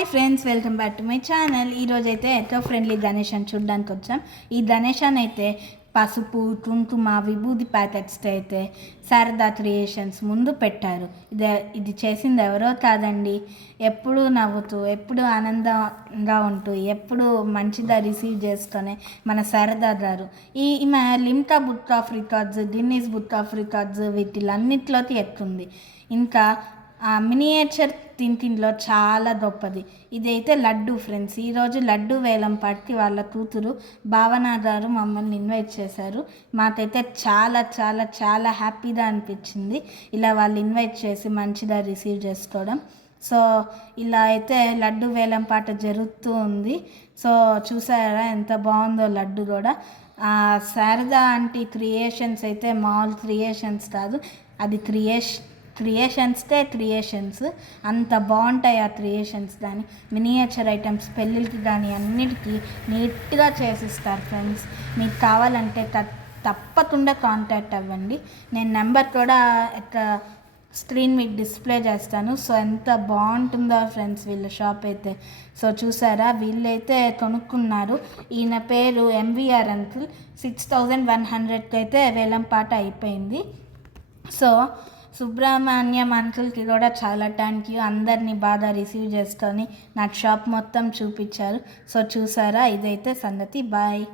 Hi friends, welcome back to my channel. ఈరోజైతే eco friendly Ganesh చూడడానికి వచ్చాం. ఈ గణేష్ అయితే పసుపు, కుంకుమ, విభూది ప్యాకెట్స్తో అయితే శారదా క్రియేషన్స్ ముందు పెట్టారు. ఇది చేసింది ఎవరో కాదండి, ఎప్పుడూ నవ్వుతూ, ఎప్పుడు ఆనందంగా ఉంటూ, ఎప్పుడు మంచిగా రిసీవ్ చేసుకొని మన శారదా గారు. ఈమె Limca book of records, Guinness book of records వీటిలన్నిటిలోకి ఎత్తుంది. ఇంకా మినియేచర్ థింకింగ్లో చాలా గొప్పది. ఇదైతే లడ్డు ఫ్రెండ్స్. ఈరోజు లడ్డు వేలం పాటికి వాళ్ళ కూతురు భావన గారు మమ్మల్ని ఇన్వైట్ చేశారు. మాకైతే చాలా చాలా చాలా హ్యాపీగా అనిపించింది ఇలా వాళ్ళు ఇన్వైట్ చేసి మంచిగా రిసీవ్ చేసుకోవడం. సో ఇలా అయితే లడ్డు వేలం పాట జరుగుతూ ఉంది. సో చూసారా ఎంత బాగుందో లడ్డు కూడా. శారదా ఆంటీ క్రియేషన్స్ అయితే మామూలు క్రియేషన్స్ కాదు, అది క్రియేషన్స్ అంత బాగుంటాయి. ఆ క్రియేషన్స్ కానీ మినియేచర్ ఐటమ్స్ పెళ్ళిళ్ళకి కానీ అన్నిటికీ నీట్గా చేసిస్తారు ఫ్రెండ్స్. మీకు కావాలంటే తప్పకుండా కాంటాక్ట్ అవ్వండి. నేను నెంబర్ కూడా స్క్రీన్ మీకు డిస్ప్లే చేస్తాను. సో ఎంత బాగుంటుందో ఫ్రెండ్స్ వీళ్ళ షాప్ అయితే. సో చూసారా, వీళ్ళైతే కొనుక్కున్నారు. ఈయన పేరు ఎంవిఆర్ అంకుల్. 6100కి అయితే వేలం పాట అయిపోయింది. సో సుబ్రహ్మణ్యం అంకుల్కి కూడా చాలా థ్యాంక్ యూ. అందరినీ బాగా రిసీవ్ చేసుకొని నాకు షాప్ మొత్తం చూపించారు. సో చూసారా, ఇదైతే సంగతి. బాయ్.